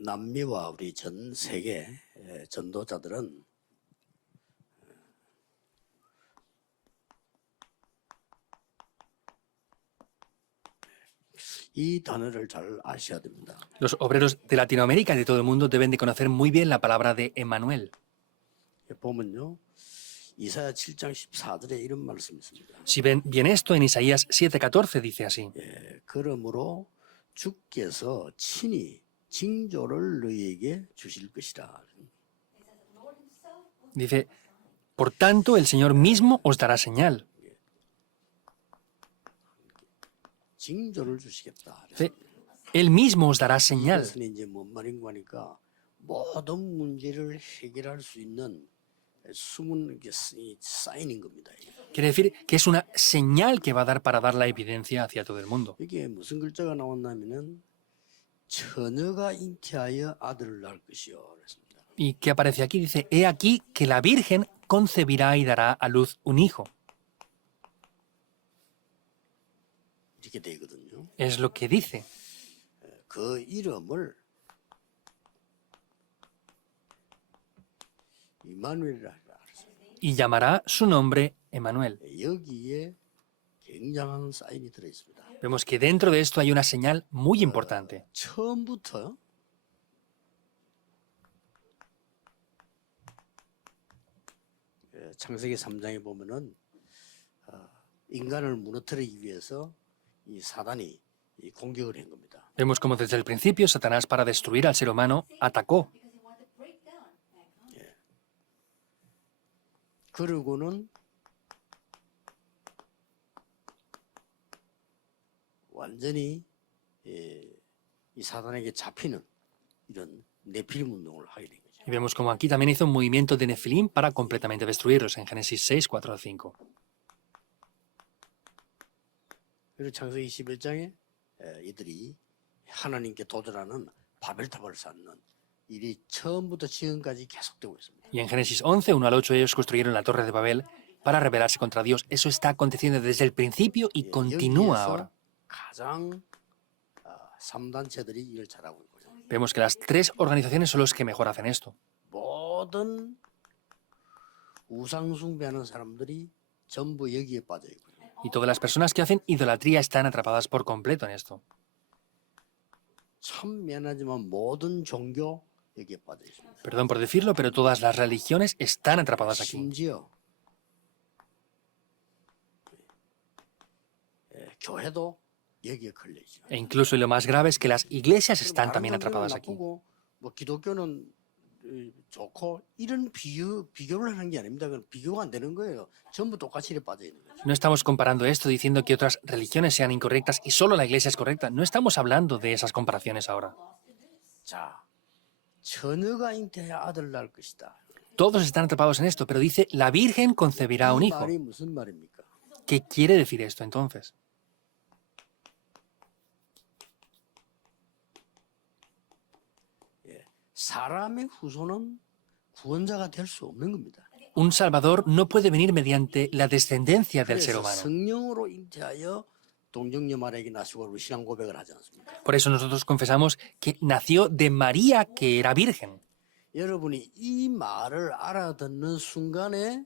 남미와 우리 전 세계 전도자들은 이 단어를 잘 아셔야 됩니다. Los obreros de Latinoamérica y de todo el mundo deben de conocer muy bien la palabra de Emmanuel. 보면요, 이사야 7장 14절에 이런 말씀이 있습니다. Si ven bien esto, en Isaías 7:14 dice así. 그러므로 주께서 친히 징조를 너희에게 주실 것이라. Dice, por tanto, el Señor mismo os dará señal. 징조를 주시겠다. Dice, Él mismo os dará señal. 이것은 이제 뭔 말인가 하니까 모든 문제를 해결할 수 있는 숨은 사인인 겁니다. Quiere decir que es una señal que va a dar para dar la evidencia hacia todo el mundo. 이게 무슨 글자가 나왔냐면은 처녀가 잉태하여 아들을 낳을 것이요. 그랬습니다. ¿Y qué aparece aquí? Dice, he aquí que la Virgen concebirá y dará a luz un hijo. 이렇게 되거든요. Es lo que dice. 그 이름을 이마누엘이라 그랬습니다. Y llamará su nombre Emmanuel. 여기에 굉장한 사인이 들어 있습니다. Vemos que dentro de esto hay una señal muy importante. 처음부터 창세기 3장에 보면은 인간을 무너뜨리기 위해서 이 사단이 공격을 한 겁니다. Vemos como desde el principio Satanás, para destruir al ser humano, atacó. 그러고는 완전히 이 사단에게 잡히는 이런 네피림 운동을 하게 된 거죠. Y vemos como aquí también hizo un movimiento de Nefilim para completamente destruirlos en Génesis 6, 4 al 5. 그리고 창세기 11장에 이들이 하나님께 도전하는 바벨탑을 쌓는 일이 처음부터 지금까지 계속되고 있습니다. Y en Génesis 11, 1 al 8, ellos construyeron la torre de Babel para rebelarse contra Dios. Eso está aconteciendo desde el principio y continúa ahora. 가장 3단체들이 일을 잘하고 있고요. Vemos que las tres organizaciones son los que mejor hacen esto. 모든 우상 숭배하는 사람들이 전부 여기에 빠져 있고요. Y todas las personas que hacen idolatría están atrapadas por completo en esto. 참 미안하지만 모든 종교 여기에 빠져 있습니다. Perdón por decirlo, pero todas las religiones están atrapadas aquí. 심지어 교회도 여기에 걸려 있죠. E incluso, y lo más grave, es que las iglesias están también 다른 atrapadas 사람들은 aquí. 나쁘고 뭐 기독교는 좋고 이런 비교를 하는 게 아닙니다. 그건 비교가 안 되는 거예요. 전부 똑같이 이래 빠져 있는 거죠. No estamos comparando esto diciendo que otras religiones sean incorrectas y solo la iglesia es correcta. No estamos hablando de esas comparaciones ahora. 자, 처녀가 잉태하여 아들을 낳을 것이다. Todos están atrapados en esto, pero dice, la Virgen concebirá un 이 hijo. 말이 무슨 말입니까? ¿Qué quiere decir esto entonces? 사람의 후손은 구원자가 될 수 없는 겁니다. Un Salvador no puede venir mediante la descendencia del ser 그래서 humano. 성령으로 잉태하여 동정녀 마리아에게 나시고 우리 신앙 고백을 하지 않습니까? Por eso nosotros confesamos que nació de María, que era virgen. 여러분이 이 말을 알아듣는 순간에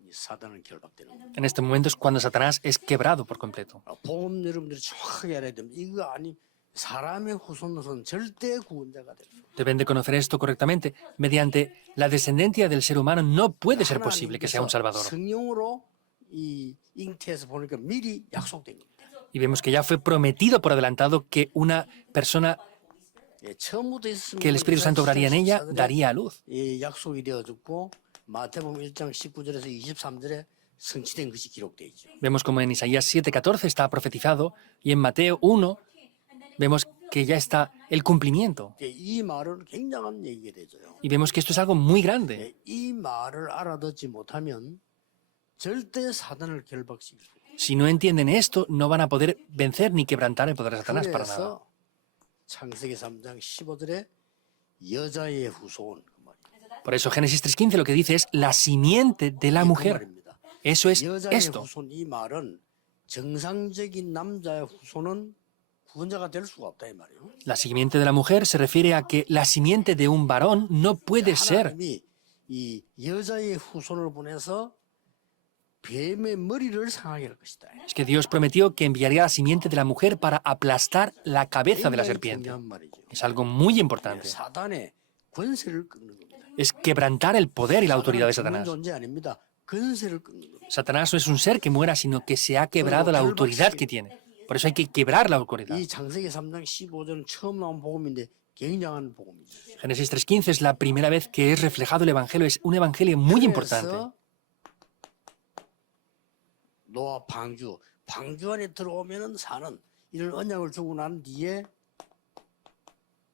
이 사단은 결박되는 겁니다. En este momento es cuando Satanás es quebrado por completo. 복음 여러분들이 정확하게 알아야 됩니다. 이거 아니 사람의 후손으로서는 절대 구원자가 될 수 없어요. Deben de conocer esto correctamente. Mediante la descendencia del ser humano no puede ser posible que sea un Salvador. 성령으로 이 잉태해서 보니까 미리 약속된 겁니다. Y vemos que ya fue prometido por adelantado que una persona 처음부터 있었으면 que el Espíritu Santo obraría en ella daría a luz. 이 약속이 되어졌고 마태복음 1장 19절에서 23절에 성취된 것이 기록되어 있죠. Vemos como en Isaías 7:14 está profetizado y en Mateo 1 vemos que ya está el cumplimiento. 이 말은 굉장한 얘기가 되죠. Y vemos que esto es algo muy grande. 이 말을 알아듣지 못하면 절대 사단을 결박시킬 수 없어요. Si no entienden esto, no van a poder vencer ni quebrantar el poder de Satanás para nada. 그래서 창세기 3장 15절에 여자의 후손 그 말이에요. Por eso Génesis 3:15 lo que dice es la simiente de la 그 mujer. 말입니다. Eso es 여자의 esto. 후손 이 말은 정상적인 남자의 후손은 구원자가 될 수가 없다 이 말이에요. La simiente de la mujer se refiere a que la simiente de un varón no puede ser. 하나님이 이 여자의 후손을 보내서 뱀의 머리를 상하게 할 것이다. Es que Dios prometió que enviaría la simiente de la mujer para aplastar la cabeza de la 굉장히 serpiente. 중요한 말이죠. Es algo muy importante. 사단의 권세를 끊는 겁니다. Es quebrantar el poder y la autoridad de 사단은 Satanás. 존재 아닙니다. 권세를 끊는 겁니다. Satanás no es un ser que muera, sino que se ha quebrado la autoridad que tiene. Por eso hay que quebrar la autoridad. 이 창세기 3장 15절은 처음 나온 복음인데 굉장한 복음이죠. Génesis 3.15 es la primera vez que es reflejado el Evangelio. Es un Evangelio muy importante. 그래서 노아 방주 안에 들어오면은 사는 이런 언약을 주고 난 뒤에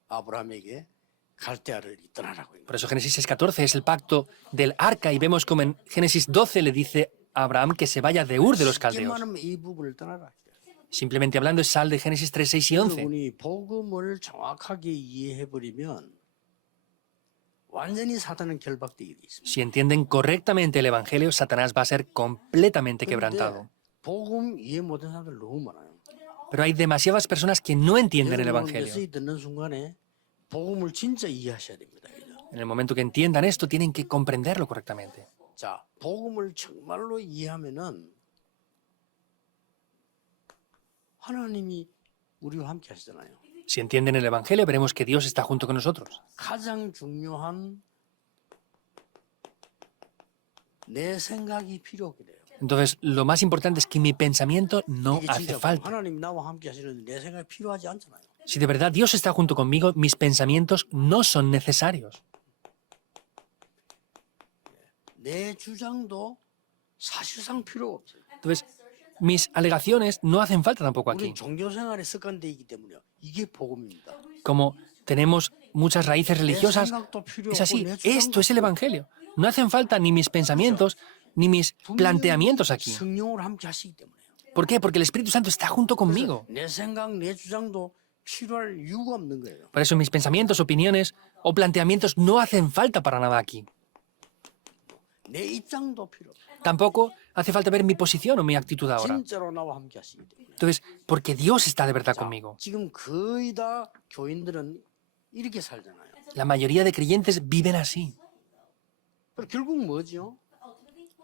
아브라함에게 갈대아를 떠나라고. Por eso Génesis 6.14 es el pacto del arca y vemos como en Génesis 12 le dice a Abraham que se vaya de Ur de los caldeos. 말하면 이 부분을 떠나라. Simplemente hablando es sal de Génesis 3, 6 y 11. 여러분이 복음을 정확하게 이해해 버리면 완전히 사단은 결박되게 돼 있습니다. Si entienden correctamente el Evangelio, Satanás va a ser completamente quebrantado. 복음 이해 못하는 사람들 너무 많아요. Pero hay demasiadas personas que no entienden el 여러분 Evangelio. 메시지 듣는 순간에 복음을 진짜 이해하셔야 됩니다. En el momento que entiendan esto, tienen que comprenderlo correctamente. 자, 복음을 정말로 이해하면은 하나님이 우리와 함께 하시잖아요. Si entienden el Evangelio, veremos que Dios está junto con nosotros. 가장 중요한 내 생각이 필요 없게 돼요. Entonces, lo más importante es que mi pensamiento no 이게 hace 진짜 falta. 하나님 나와 함께 하시는데 내 생각이 필요하지 않잖아요. Si de verdad Dios está junto conmigo, mis pensamientos no son necesarios. 내 주장도 사실상 필요 없어요. Entonces, mis alegaciones no hacen falta tampoco 우리 aquí. 종교 생활에 습관돼 있기 때문에요. 이게 복음입니다. Como tenemos muchas raíces 내 religiosas, 생각도 필요 es 없고 así. 내 Esto 주장도 es el Evangelio. No hacen falta ni mis pensamientos ni mis planteamientos aquí. 성령으로 함께 하시기 때문에요. ¿Por qué? Porque el Espíritu Santo está junto conmigo. 내 생각, 내 주장도 필요할 이유가 없는 거예요. Por eso mis pensamientos, opiniones o planteamientos no hacen falta para nada aquí. 내 입장도 필요 없어요. Tampoco hace falta ver mi posición o mi actitud ahora. 진짜로 나와 함께 하시기 때문에. Entonces, porque Dios está de verdad conmigo. 지금 거의 다 교인들은 이렇게 살잖아요. La mayoría de creyentes viven así. 그럼 결국 뭐죠?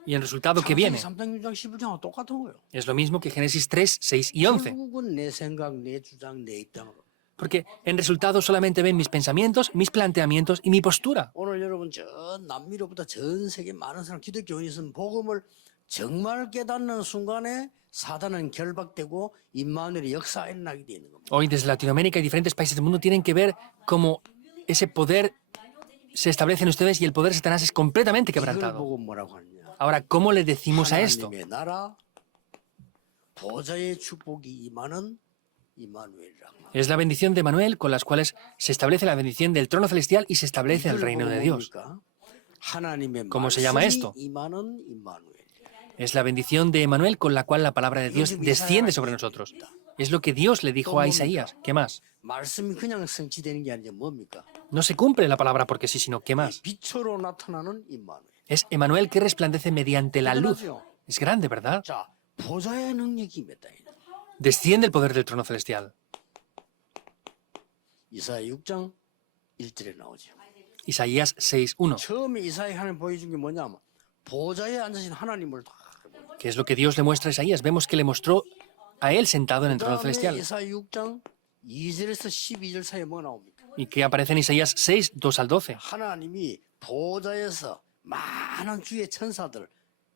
Y el resultado que viene 3장, 6장, 11장하고 똑같은 거예요. es lo mismo que Génesis 3, 6 y 11. 결국은 내 생각, 내 주장, 내 입장으로. Porque en resultado solamente ven mis pensamientos, mis planteamientos y mi postura. 오늘 여러분 저 남미로부터 전 세계 많은 사람 기독교인이 있으면 복음을 정말 깨닫는 순간에 사단은 결박되고 임마누엘의 역사가 일어나게 되는 겁니다. Hoy desde Latinoamérica y diferentes países del mundo tienen que ver cómo ese poder se establece en ustedes y el poder de Satanás es completamente 이걸 quebrantado. 보고 뭐라고 하느냐? Ahora, ¿cómo le decimos a esto? 하나님의 나라 보좌의 축복이 임하는 임마누엘이라고. Es la bendición de Manuel con las cuales se establece la bendición del trono celestial y se establece el reino de Dios. 하나님의 ¿Cómo se llama esto? 말씀이 임하는 임마누엘. Es la bendición de Emanuel con la cual la palabra de Dios desciende sobre nosotros. Es lo que Dios le dijo a Isaías. ¿Qué más? 말씀이 그냥 성취되는 게 아니라 뭡니까? No se cumple la palabra porque sí, sino ¿qué más? 빛으로 나타나는 임마누엘. Es Emanuel que resplandece mediante la luz. Es grande, ¿verdad? 자, 보좌의 능력이 임했다. Desciende el poder del trono celestial. 이사야 6장 1절에 나오죠. Isaías 6.1. 처음에 이사야 하나님 보여준 게 뭐냐면 보좌에 앉으신 하나님을 다. ¿Qué es lo que Dios le muestra a Isaías? Vemos que le mostró a él sentado en el trono 그다음에 celestial. 이사야 6장 2절에서 12절 사이에 뭐 나옵니까? ¿Y qué aparece en Isaías 6, 2 al 12? 하나님이 보좌에서 많은 주의 천사들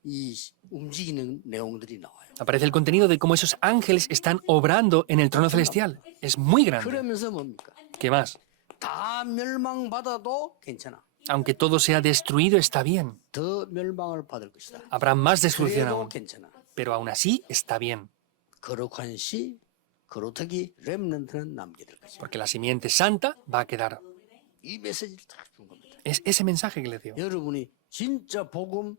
이 움직이는 내용들이 나와요. Aparece el contenido de cómo esos ángeles están obrando en el trono celestial. Es muy grande. 그러면서 뭡니까? ¿Qué más? 다 멸망받아도 괜찮아. Aunque todo sea destruido, está bien. 더 멸망을 받을 것이다. Habrá más destrucción 그래도 aún. 괜찮아. Pero aún así está bien. 거룩한 씨, 거룩하기 렘넌트는 남게 될 것이다. Porque la simiente santa va a quedar. 이 메시지를 딱 준 겁니다. Es ese mensaje que le dio. 여러분이 진짜 복음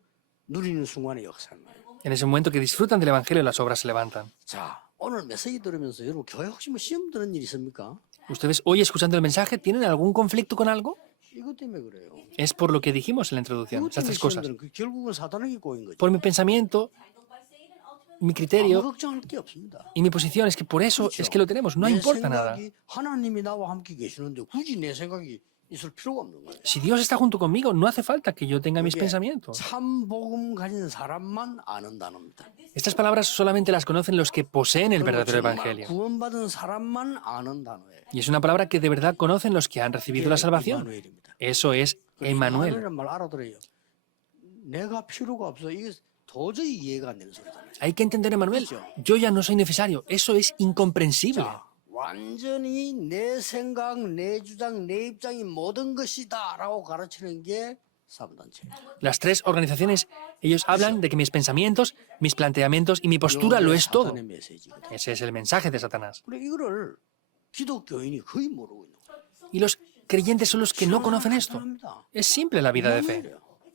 누리는 순간에 역사하는 거예요. En ese momento que disfrutan del Evangelio, las obras se levantan. 자, 오늘 메시지 들으면서 여러분 교회 혹시 뭐 시험 드는 일 있습니까? ¿Ustedes hoy escuchando el mensaje tienen algún conflicto con algo? 이것 때문에 그래요. Es por lo que dijimos en la introducción, 이것 esas 때문에 tres 시험 cosas. 드는 결국은 사단에게 꼬인 거죠. Por mi pensamiento, mi 아무 criterio 걱정할 게 없습니다. y mi posición es que por eso es que lo tenemos. No 내 importa nada. 생각이 하나님이 나와 함께 계시는데 굳이 내 생각이 있을 필요가 없는 거예요. Si Dios está junto conmigo, no hace falta que yo tenga mis 이게 pensamientos. 참 복음 가진 사람만 아는 단어입니다. Estas palabras solamente las conocen los que poseen el 그리고 verdadero 정말 evangelio. 구원받은 사람만 아는 단어예요. Y es una palabra que de verdad conocen los que han recibido la salvación. 이마누엘입니다. Eso es Emmanuel. 이마누엘이란 말 알아들어요. 내가 필요가 없어. 이게 도저히 이해가 안 되는 소리잖아요. Hay que entender, Emmanuel. Yo ya no soy necesario. Eso es incomprensible. 자, 완전히 내 생각, 내 주장, 내 입장이 모든 것이다라고 가르치는 게 사부단체예요. Las tres organizaciones, ellos hablan de que mis pensamientos, mis planteamientos y mi postura lo es todo. 사탄의 메시지거든요. Ese es el mensaje de Satanás. 그래 이거를 기독교인이 거의 모르고 있는 거예요. Y los creyentes son los que no conocen esto. 간단합니다. Es simple la vida de fe.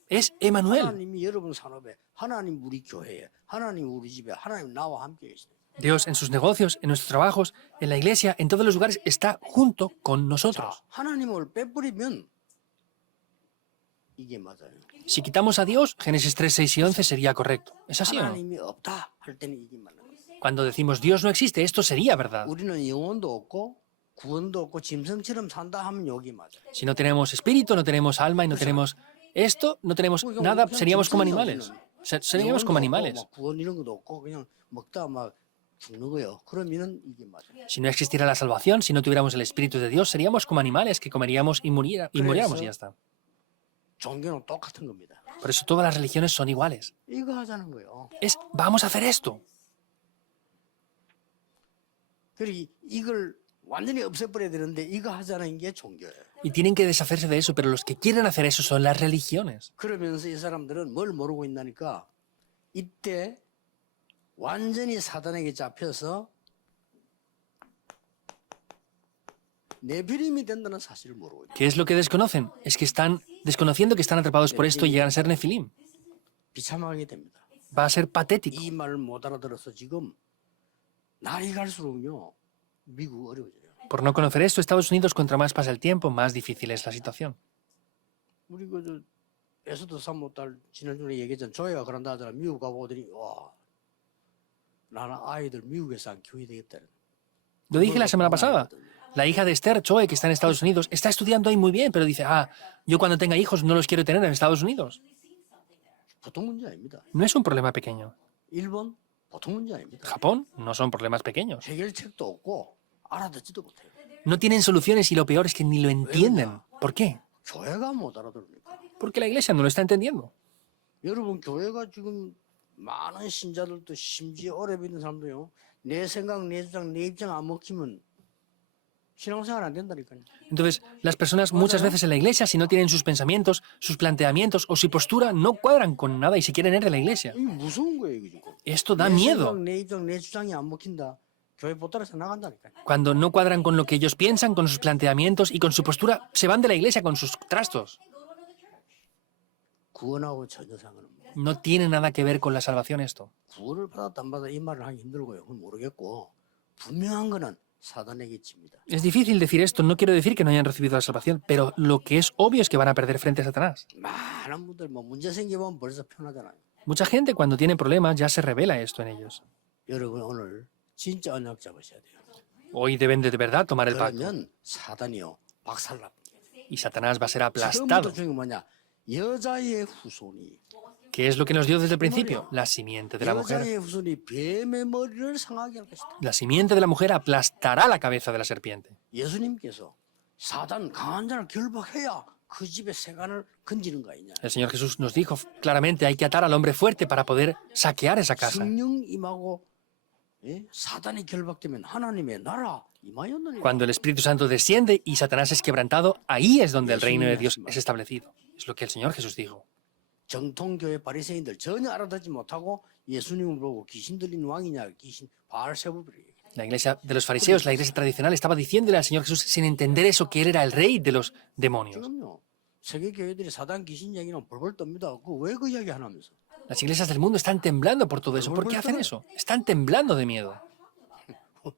Es Emmanuel. 하나님이 여러분 산업에, 하나님 우리 교회에, 하나님 우리 집에, 하나님 나와 함께 계시네. Dios en sus negocios, en nuestros trabajos, en la iglesia, en todos los lugares, está junto con 자, nosotros. 하나님을 빼버리면 이게 맞아요. Si quitamos a Dios, Génesis 3, 6 y 11 sería correcto. ¿Es así o no? 하나님이 없다 할 때는 이게 맞는 거예요. Cuando decimos Dios no existe, esto sería verdad. 우리는 영혼도 없고 구원도 없고 짐승처럼 산다 하면 여기 맞아요. Si no tenemos espíritu, no tenemos alma y no tenemos esto, no tenemos nada, seríamos como animales. Seríamos como animales. 막 구원 이런 것도 없고 그냥 먹다 막 죽는 거예요. 그러면은 이게 맞아요. Si no existiera la salvación, si no tuviéramos el Espíritu de Dios, seríamos como animales que comeríamos y muriéramos y ya está. 종교는 똑같은 겁니다. Por eso todas las religiones son iguales. 이거 하자는 거예요. Es, vamos a hacer esto. 그리고 이걸 완전히 없애버려야 되는데 이거 하자는 게 종교예요. Y tienen que deshacerse de eso, pero los que quieren hacer eso son las religiones. 그러면서 이 사람들은 뭘 모르고 있나니까 이때 완전히 사단에게 잡혀서 네피림이 된다는 사실을 모르고 있다. ¿Qué es lo que desconocen? Es que están desconociendo que están atrapados por esto y llegan a ser nefilim. 비참하게 됩니다. Va a ser patético. 이 말을 못 알아들어서 지금 날이 갈수록요 미국 어려워져요. Por no conocer esto, Estados Unidos, contra más pasa el tiempo, más difícil es la situación. 우리 그 에스더 사모딸 지난주에 얘기했잖아. 조회가 그런다 하더라. 미국 가보더니 와 나는 아이들 미국에서 안 키워야 되겠다. Lo dije la semana pasada. La hija de Esther, Choe, que está en Estados Unidos, está estudiando ahí muy bien, pero dice, yo cuando tenga hijos no los quiero tener en Estados Unidos. 보통 문제 아닙니다. No es un problema pequeño. 일본 보통 문제 아닙니다. Japón no son problemas pequeños. 해결책도 없고 알아듣지도 못해요. No tienen soluciones y lo peor es que ni lo entienden. ¿Por qué? 교회가 못 알아들으니까. Porque la iglesia no lo está entendiendo. 여러분 교회가 지금 많은 신자들도 심지어 오래 믿는 사람도요. 내 생각, 내 주장, 내 입장 안 먹히면 신앙생활 안 된다니까요. Entonces, las personas muchas veces en la iglesia, si no tienen sus pensamientos, sus planteamientos o su postura, no cuadran con nada y se quieren ir de la iglesia. 이게 무서운 거예요, 이게 지금. Esto da 내 miedo. 생각, 내 입장, 내 주장이 안 먹힌다. 교회 못 따라서 나간다니까요. Cuando no cuadran con lo que ellos piensan, con sus planteamientos y con su postura, se van de la iglesia con sus trastos. 구원하고 전혀 상관없는 No tiene nada que ver con la salvación esto. 구원을 받았다 안 받았다 이 말을 하기 힘들고요. 그건 모르겠고 분명한 거는 사단에게 집니다. Es difícil decir esto, no quiero decir que no hayan recibido la salvación, pero lo que es obvio es que van a perder frente a Satanás. 많은 분들 뭐 문제 생기면 벌써 편하잖아요. Mucha gente cuando tiene problemas ya se revela esto en ellos. 여러분 오늘 진짜 언약 잡으셔야 돼요. Hoy deben de verdad tomar el pacto 그러면 사단이요 박살납니다. y Satanás va a ser 처음부터 aplastado. 중요한 게 뭐냐? 여자의 후손이 ¿Qué es lo que nos dio desde el principio? La simiente de la mujer. 여자의 후손이 뱀의 머리를 상하게 할 것이다. La simiente de la mujer aplastará la cabeza de la serpiente. 예수님께서 사단 강한 자를 결박해야 그 집의 세간을 건지는 거 아니냐? El Señor Jesús nos dijo claramente, hay que atar al hombre fuerte para poder saquear esa casa. 성령 임하고 사단이 결박되면 하나님의 나라 임하였느니라. Cuando el Espíritu Santo desciende y Satanás es quebrantado, ahí es donde el reino de Dios es establecido. Es lo que el Señor Jesús dijo. 정통교회 바리새인들 전혀 알아듣지 못하고 예수님을 보고 귀신 들린 왕이냐 귀신 바알세부를 La iglesia de los fariseos, la iglesia tradicional, estaba diciéndole al Señor Jesús sin entender eso, que Él era el rey de los demonios. 지금요 세계 교회들이 사단 귀신 이야기는 벌벌 떱니다. 왜 그 이야기 하나면서? Las iglesias del mundo están temblando por todo eso. ¿Por qué hacen eso? Están temblando de miedo.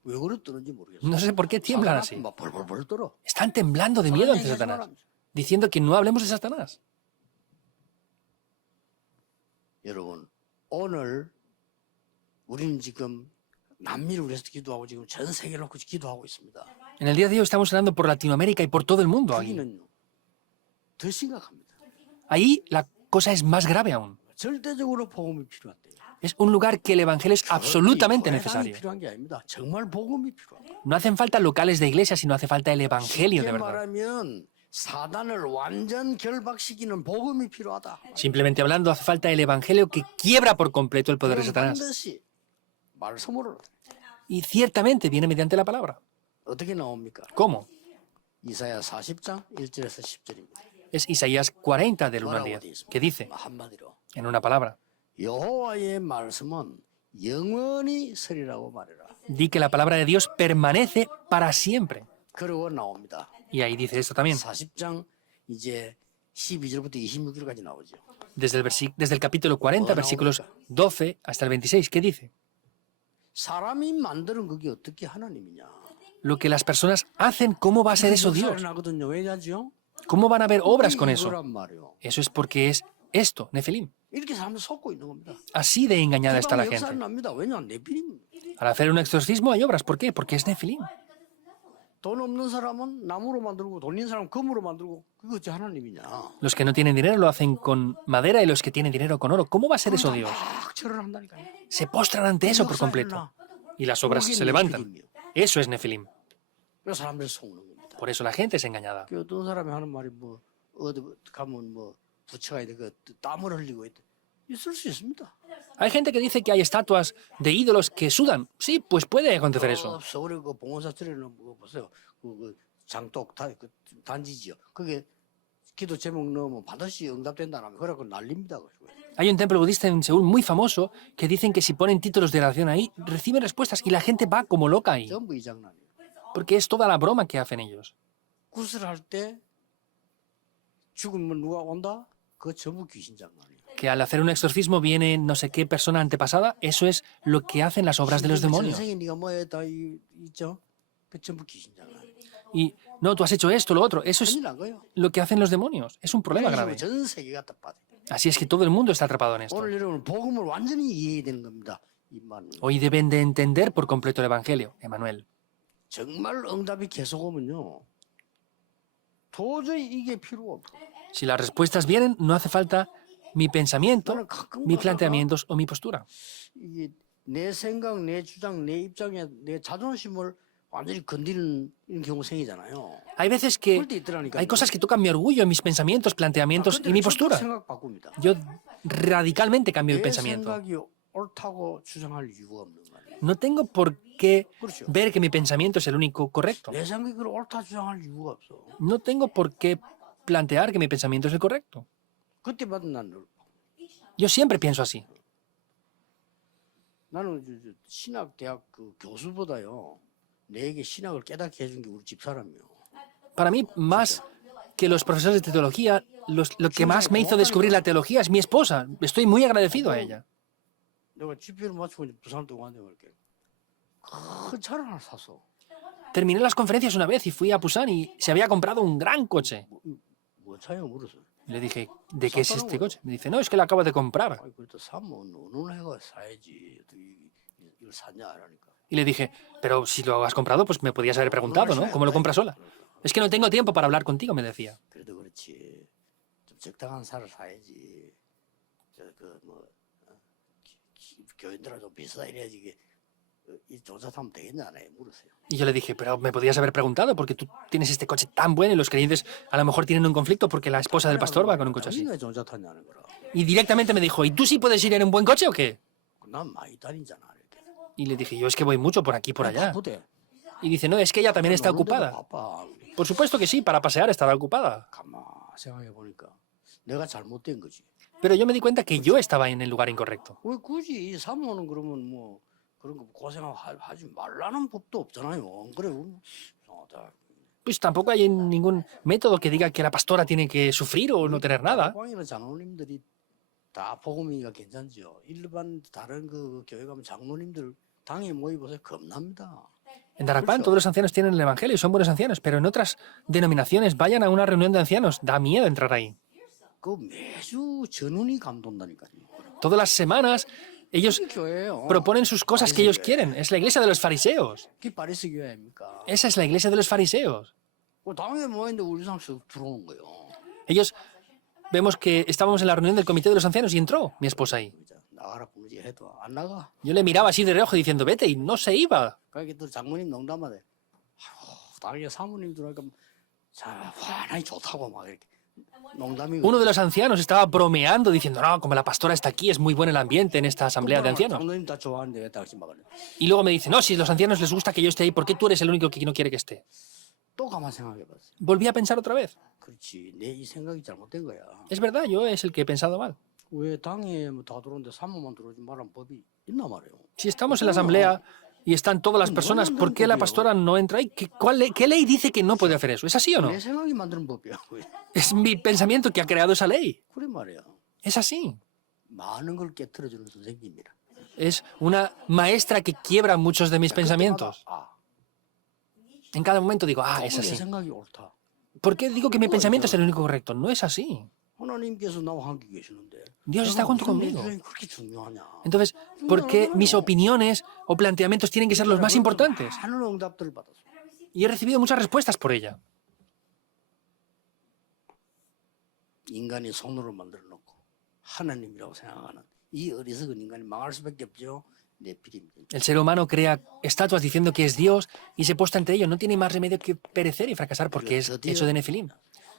왜 그래 뜨는지 모르겠어. No sé por qué tiemblan así. 막 벌벌 떨어. Están temblando de miedo ante Satanás, diciendo que no hablemos de Satanás. 여러분 오늘 우리는 지금 남미를 위해서 기도하고 지금 전 세계를 놓고 기도하고 있습니다. En el día de hoy estamos orando por Latinoamérica y por todo el mundo aquí. 거기는요 더 심각합니다. Ahí la cosa es más grave aún. 절대적으로 복음이 필요한데요. Es un lugar que el evangelio es absolutamente 교회당이 necesario. 필요한 게 아닙니다. 정말 복음이 필요합니다. No hacen falta locales de iglesia, sino hace falta el evangelio de 쉽게 verdad. 말하면 사단을 완전 결박시키는 복음이 필요하다. Simplemente hablando, hace falta el evangelio que quiebra por completo el poder de 그건 Satanás. 반드시 말씀으로 Y ciertamente viene mediante la palabra. 어떻게 나옵니까? ¿Cómo? 이사야 40장 1절에서 10절입니다. Es Isaías 40 del 1 al 10, que dice, 한마디로 en una palabra, 여호와의 말씀은 영원히 서리라고 말해라. di que la palabra de Dios permanece para siempre. 그러고 나옵니다. Y ahí dice esto también, 40장 이제 12절부터 26절까지 나오죠. desde el capítulo 40, versículos 12 hasta el 26, ¿qué dice? 사람이 만드는 그게 어떻게 하나님이냐? Lo que las personas hacen, ¿cómo va a ser eso Dios? 나거든요. 왜냐죠? ¿Cómo van a haber obras con eso? 이거란 말이요. Eso es porque es esto, Nefilim. 이렇게 사람들 속고 있는 겁니다. Así de engañada está la 역사는 gente. 납니다. 왜냐? 네피림. Al hacer un exorcismo hay obras. ¿Por qué? Porque es Nefilim. 돈 없는 사람은 나무로 만들고 돈 있는 사람은 금으로 만들고 그거 어찌 하나님이냐? Los que no tienen dinero lo hacen con madera y los que tienen dinero con oro. ¿Cómo va a ser eso Dios? 막 절을 한다니까요. Se postran ante eso por completo. Y las obras se levantan. Eso es Nefilim. 그래서 사람들이 속는 겁니다. Por eso la gente es engañada. 그 어떤 사람이 하는 말이 뭐 어디 가면 뭐 부처가 있대 그 땀을 흘리고 있대. 있을 수 있습니다. Hay gente que dice que hay estatuas de ídolos que sudan. Sí, pues puede acontecer eso. 서울에 그 봉원사철에는 뭐 보세요. 그 장독 그 단지지요. 그게 기도 제목 넣으면 반드시 응답된다라면 그래갖고 난립니다. Hay un templo budista en Seúl muy famoso que dicen que si ponen títulos de oración ahí, reciben respuestas y la gente va como loca ahí. 전부 이 장난이에요. Porque es toda la broma que hacen ellos. 구슬할 때 죽으면 누가 온다? 그거 전부 귀신 장난이에요. Que al hacer un exorcismo viene no sé qué persona antepasada, eso es lo que hacen las obras de los demonios. 전생에 네가 뭐 했다 있죠? 그 전부 귀신 장난. Y no, tú has hecho esto, lo otro. Eso es 큰일 난 거예요. lo que hacen los demonios. Es un problema grave. 전 세계가 답답해. Así es que todo el mundo está atrapado en esto. 오늘 여러분 복음을 완전히 이해해야 되는 겁니다. 이만 Hoy deben de entender por completo el Evangelio, Emanuel. 정말 응답이 계속 오면요. 도저히 이게 필요 없어. Si las respuestas vienen, no hace falta mi pensamiento, 나는 가끔 mis 가다가 planteamientos o mi postura. 이게 내 생각, 내 주장, 내 입장에 내 자존심을 완전히 건드리는 이런 경우 생기잖아요. Hay veces que 그럴 때 있더라니까요. hay cosas que tocan mi orgullo, mis pensamientos, planteamientos y mi postura. 생각 바꿉니다. Yo radicalmente cambio el 내 pensamiento. 생각이 옳다고 주장할 이유가 없는 말이에요. No tengo por qué 그렇죠. ver que mi pensamiento es el único correcto. 내 생각이 그걸 옳다 주장할 이유가 없어. No tengo por qué plantear que mi pensamiento es el correcto. 그때마다 난 Yo siempre pienso así. 나는 신학 대학 그 교수보다요. 내게 신학을 깨닫게 해준 게 우리 집사람이요. Para mí, más que los profesores de teología, lo que más me hizo descubrir la teología es mi esposa. Estoy muy agradecido a ella. 내가 집회를 마치고 이제 부산 동안에 갈게. 큰 차를 하나 샀어. Terminé las conferencias una vez y fui a Pusan y se había comprado un gran coche. 뭐 차요 물었어. Y le dije, ¿de qué es este coche? Me dice, no, es que lo acabo de comprar. 아이 그래도 사면 어느 해가 사야지. 또 이걸 샀냐 하니까. Y le dije, pero si lo has comprado, pues me podías haber preguntado, ¿no? ¿Cómo lo compras sola? Es que no tengo tiempo para hablar contigo, me decía. 그래도 그렇지. 좀 적당한 차를 사야지. 저그뭐 교인들하고 좀 비싸 이래야지 이게 이 조사 타면 되겠냐 네 물으세요. Y yo le dije, pero me podías haber preguntado porque tú tienes este coche tan bueno y los creyentes a lo mejor tienen un conflicto porque la esposa del pastor va con un coche así. 왜 조사 타냐는 거라. Y directamente me dijo, ¿y tú sí puedes ir en un buen coche o qué? 난 많이 다니잖아. 이렇게. Y le dije, yo es que voy mucho por aquí y por allá. 바쁘대. Y dice, no, es que ella también está 노는 데도 ocupada. 바빠. Por supuesto que sí, para pasear estará ocupada. 가만 생각해 보니까 내가 잘못된 거지. Pero yo me di cuenta que yo estaba en el lugar incorrecto. 왜 굳이 사모는 그러면 뭐 그런 거 고생하지 말라는 법도 없잖아요. 안 그래? 이상하다. Pues tampoco hay ningún método que diga que la pastora tiene que sufrir o no tener nada. 광이나 장로님들이 다 복음이니까 괜찮죠. 일반 다른 그 교회 가면 장로님들 당에 모이보세요. 겁납니다. En Darapán todos los ancianos tienen el evangelio y son buenos ancianos, pero en otras denominaciones vayan a una reunión de ancianos, da miedo entrar ahí. 그 매주 전운이 감돈다니까요. Todas las semanas Ellos 그게 교회예요. proponen sus cosas que ellos quieren. Es la iglesia de los fariseos. 그게 바리새 교회입니까? Esa es la iglesia de los fariseos. 당에 모였는데 우리 상식 들어오는 거예요. Ellos, vemos que estábamos en la reunión del comité de los ancianos y entró mi esposa ahí. 나가라 부르지 해도 안 나가. Yo le miraba así de reojo diciendo, vete, y no se iba. 그러니까 또 장모님 농담하대. 아이고, 당에 사모님 들어오니까 자, 환하니 좋다고 막 이렇게 농담이. Uno de los ancianos estaba bromeando diciendo, no, como la pastora está aquí, es muy buen el ambiente en esta asamblea de ancianos. 장모님 다 좋아하는데 왜 당신 막으래? Y luego me dice, no, si a los ancianos les gusta que yo esté ahí, ¿por qué tú eres el único que no quiere que esté? 또 가만 생각해봤어. Volví a pensar otra vez. 그렇지, 내 이 생각이 잘못된 거야. Es verdad, yo es el que he pensado mal. 왜 당에 다 들어오는데 사모만 들어오지 말란 법이 있나 말이에요. Si estamos en la asamblea y están todas las personas, ¿por qué la pastora no entra ahí? ¿Qué ley dice que no puede hacer eso? ¿Es así o no? 내 생각이 만드는 법이야. Es mi pensamiento que ha creado esa ley. 그래 말이야. Es así. 많은 걸 깨트려주는 선생님이라. Es una maestra que quiebra muchos de mis pensamientos. 아, En cada momento digo, ah, es 내 así. 생각이 옳다. ¿Por qué digo que mi pensamiento es el único correcto? No es así. 하나님께서 나와 함께 계시는데. Dios está junto 내가 conmigo. 생각이 그렇게 중요하냐? Entonces, ¿por qué mis opiniones o planteamientos tienen que ser los más importantes? 많은 응답들을 받았어. Y he recibido muchas respuestas por ella. 인간이 손으로 만들어 놓고 하나님이라고 생각하는 이 어리석은 인간이 망할 수밖에 없죠. 내 필입니다. El ser humano crea estatuas diciendo que es Dios y se posta entre ellos. No tiene más remedio que perecer y fracasar porque es hecho de Nefilim.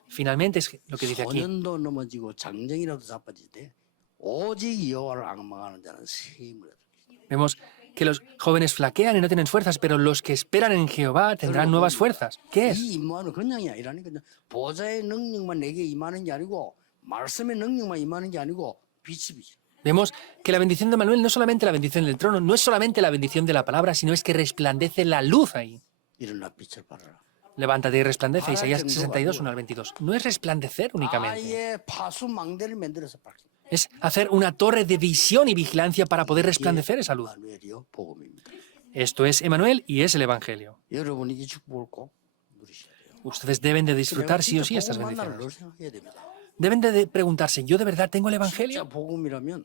Finalmente es lo que dice aquí. 소년도 넘어지고 장정이라도 자빠질 때 오직 여호와를 앙망하는 자는 세임을 얻으리라. Vemos que los jóvenes flaquean y no tienen fuerzas, pero los que esperan en Jehová tendrán nuevas fuerzas. ¿Qué es? 이 임무하는 그냥이 아니라니까 보좌의 능력만 내게 임하는 게 아니고 말씀의 능력만 임하는 게 아니고 빛이 빛이. Vemos que la bendición de Manuel no es solamente la bendición del trono, no es solamente la bendición de la palabra, sino es que resplandece la luz ahí. 일어나 빛을 발하라. Levántate y resplandece, Isaías 62, 1 al 22. No es resplandecer únicamente, 아예 파수 망대를 만들어서 밝힌다. es hacer una torre de visión y vigilancia para poder resplandecer esa luz. 마누엘이요 복음입니다. Esto es Emanuel y es el Evangelio. 여러분이 이 축복을 꼭 누리셔야 돼요. Ustedes deben de disfrutar sí o sí estas 복음 만나를 bendiciones. 늘 생각해야 됩니다. Deben de preguntarse, ¿yo de verdad tengo el 진짜 Evangelio? 복음이라면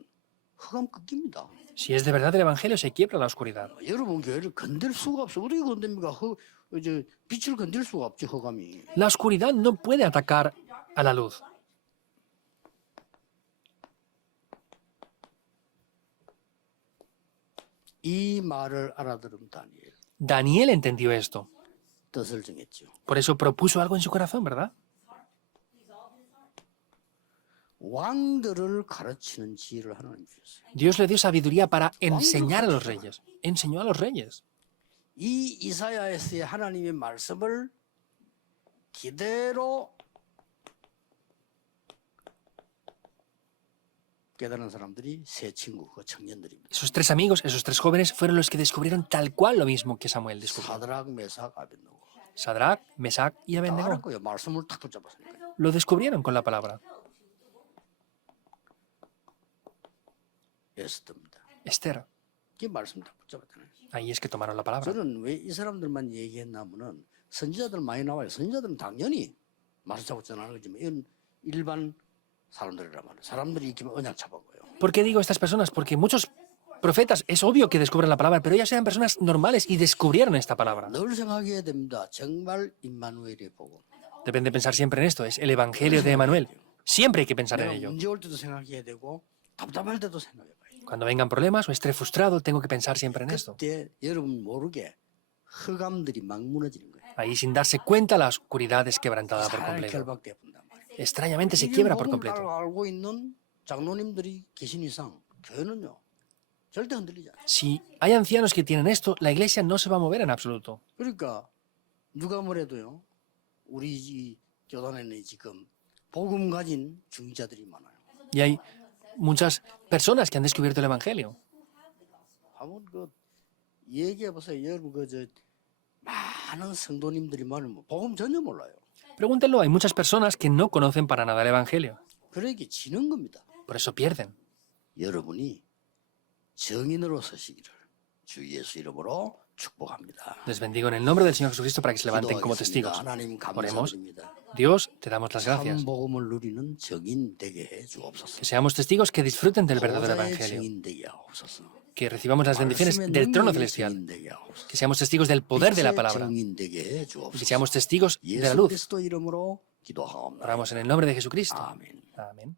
흑암 꺾입니다. Si es de verdad el Evangelio, se quiebra la oscuridad. 여러분 교회를 건들 수가 없어. 어떻게 건듭니까? 이제 빛을 건들 수가 없지 흑암이. La oscuridad no puede atacar a la luz. 이 말을 알아들은 다니엘 Daniel entendió esto. 뜻을 정했죠. Por eso propuso algo en su corazón, ¿verdad? 왕들을 가르치는 지혜를 하나님 주셨어요. Dios le dio sabiduría para enseñar a los reyes. Enseñó a los reyes. 이 이사야에서의 하나님의 말씀을 그대로 깨달은 사람들이 세 친구, 그 청년들입니다. Esos tres amigos, esos tres jóvenes, fueron los que descubrieron tal cual lo mismo que Samuel descubrió. 사드락, 메삭, 아벤노고. Sadrach, Mesach y 다 Abednego. 알았고요. 말씀을 탁 붙잡았으니까. Lo descubrieron con la palabra. 에스더입니다. Esther. 이 말씀 탁 붙잡았잖아요. Ahí es que tomaron la palabra. 저는 왜 이 사람들만 얘기했냐면은 선지자들 많이 나와요. 선지자들은 당연히 말을 잡고 전하는 거지만 이건 일반 사람들이란 말이에요. 사람들이 익히면 언약 잡은 거예요. ¿Por qué digo estas personas? Porque muchos profetas, es obvio que descubren la palabra, pero ellas eran personas normales y descubrieron esta palabra. 늘 생각해야 됩니다. 정말 임마누엘의 복음. Deben de pensar siempre en esto, es el Evangelio de Emanuel. Siempre hay que pensar en 내가 ello. 문제 올 때도 생각해야 되고 답답할 때도 생각해봐요. Cuando vengan problemas o esté frustrado, tengo que pensar siempre en esto. 그때 여러분 모르게 흑암들이 막 무너지는 거예요. Ahí, sin darse cuenta, la oscuridad es quebrantada por 잘 completo. 결박돼 본단 말이에요. Extrañamente se 이 quiebra por 복음을 completo. 알고 있는 장로님들이 계신 이상 교회는요 절대 흔들리지 않아요. Si hay ancianos que tienen esto, la iglesia no se va a mover en absoluto. 그러니까 누가 뭐래도요 우리 이 교단에는 지금 복음 가진 중자들이 많아요. Y hay muchas personas que han descubierto el Evangelio. 한번 그 얘기해 보세요. 여러분 그저 많은 성도님들이 많으면 복음 전혀 몰라요. Pregúntenlo, hay muchas personas que no conocen para nada el Evangelio. 그러니까 지는 겁니다. Por eso pierden. 여러분이 정인으로 서시기를 주 예수 이름으로 축복합니다. Les bendigo en el nombre del Señor Jesucristo para que se levanten como 기도하겠습니다. testigos. 하나님 Oremos. 감사드립니다. Dios, te damos las gracias. 참복음을 누리는 증인 되게 해 주옵소서. Que seamos testigos que disfruten del verdadero 보좌의 Evangelio. 증인 되게 하옵소서. Que recibamos las bendiciones 말씀의 del trono 능력의 celestial. 증인 되게 하옵소서. Que seamos testigos del poder de la 빛의 palabra. 증인 되게 해 Y que 주옵소서. seamos testigos de la 예수 luz. 그리스도 이름으로 기도하옵나이다. Oramos en el nombre de Jesucristo. 아멘. Amén.